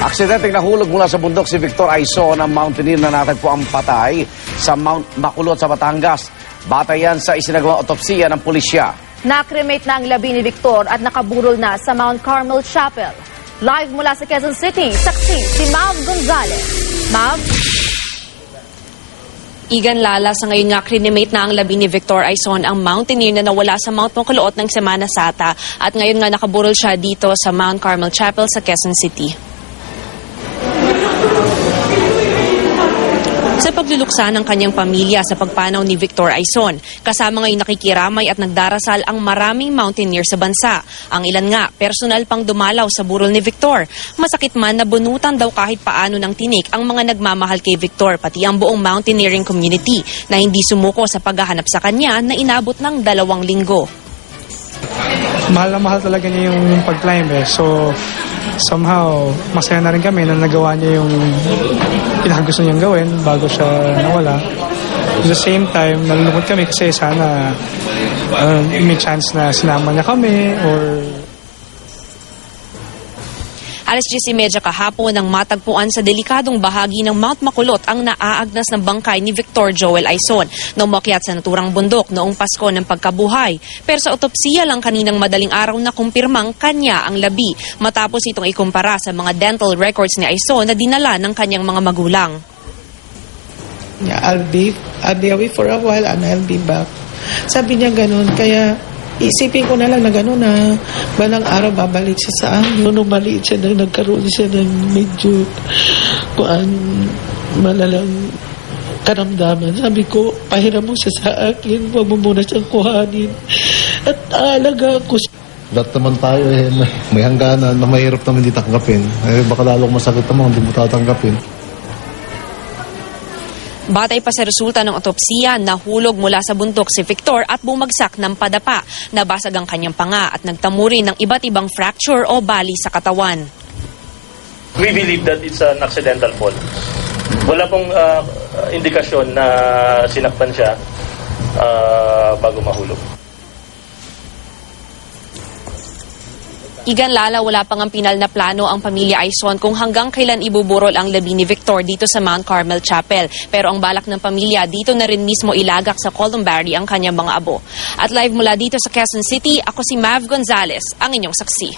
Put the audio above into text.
Aksidenteng nahulog mula sa bundok si Victor Aison, ang mountaineer na natagpo ang patay sa Mount Makulot sa Batangas. Batay yan sa isinagawang otopsiya ng pulisya. Na-cremate na ang labi ni Victor at nakaburol na sa Mount Carmel Chapel. Live mula sa Quezon City, saksi si Mav Gonzalez. Mav? Igan Lala, sa ngayon nga cremate na ang labi ni Victor Aison, ang mountaineer na nawala sa Mount Makulot ng Semana Santa. At ngayon nga nakaburol siya dito sa Mount Carmel Chapel sa Quezon City. Sa pagluluksa ng kanyang pamilya sa pagpanaw ni Victor Aison, kasama ngayon nakikiramay at nagdarasal ang maraming mountaineer sa bansa. Ang ilan nga, personal pang dumalaw sa burol ni Victor. Masakit man na bunutan daw kahit paano ng tinik ang mga nagmamahal kay Victor, pati ang buong mountaineering community na hindi sumuko sa paghahanap sa kanya na inabot ng 2 linggo. Mahal na mahal talaga niya yung pag-climb eh. So, somehow, masaya na rin kami na nagawa niya yung pinakagusto niyang gawin bago siya nawala. At the same time, nalulungkot kami kasi sana may chance na sinama niya kami or... Alas 10:30 kahapon nang matagpuan sa delikadong bahagi ng Mount Makulot ang naaagnas ng bangkay ni Victor Joel Aison na umakyat sa naturang bundok noong Pasko ng pagkabuhay. Pero sa otopsiya lang kaninang madaling araw na kumpirmang kanya ang labi matapos itong ikumpara sa mga dental records ni Aison na dinala ng kanyang mga magulang. Yeah, I'll be away for a while and I'll be back. Sabi niya ganun, kaya isipin ko na lang na gano'n na balang araw babalik siya sa amin. Nung maliit siya, nagkaroon siya ng medyo malalang karamdaman. Sabi ko, pahiram mo siya sa akin, huwag mo muna siyang kuhanin. At aalaga ko siya. Lahat naman tayo may hangganan na mahirap naman hindi tanggapin. Baka lalong masakit naman hindi mo tatanggapin. Batay pa sa resulta ng otopsiya, nahulog mula sa bundok si Victor at bumagsak ng padapa. Nabasag ang kanyang panga at nagtamuri ng iba't ibang fracture o bali sa katawan. We believe that it's an accidental fall. Wala pong indikasyon na sinaktan siya bago mahulog. Igan Lala, wala pang ang pinal na plano ang pamilya Aison kung hanggang kailan ibuburol ang labi ni Victor dito sa Mount Carmel Chapel. Pero ang balak ng pamilya, dito na rin mismo ilagak sa Columbari ang kanyang mga abo. At live mula dito sa Quezon City, ako si Mav Gonzalez, ang inyong saksi.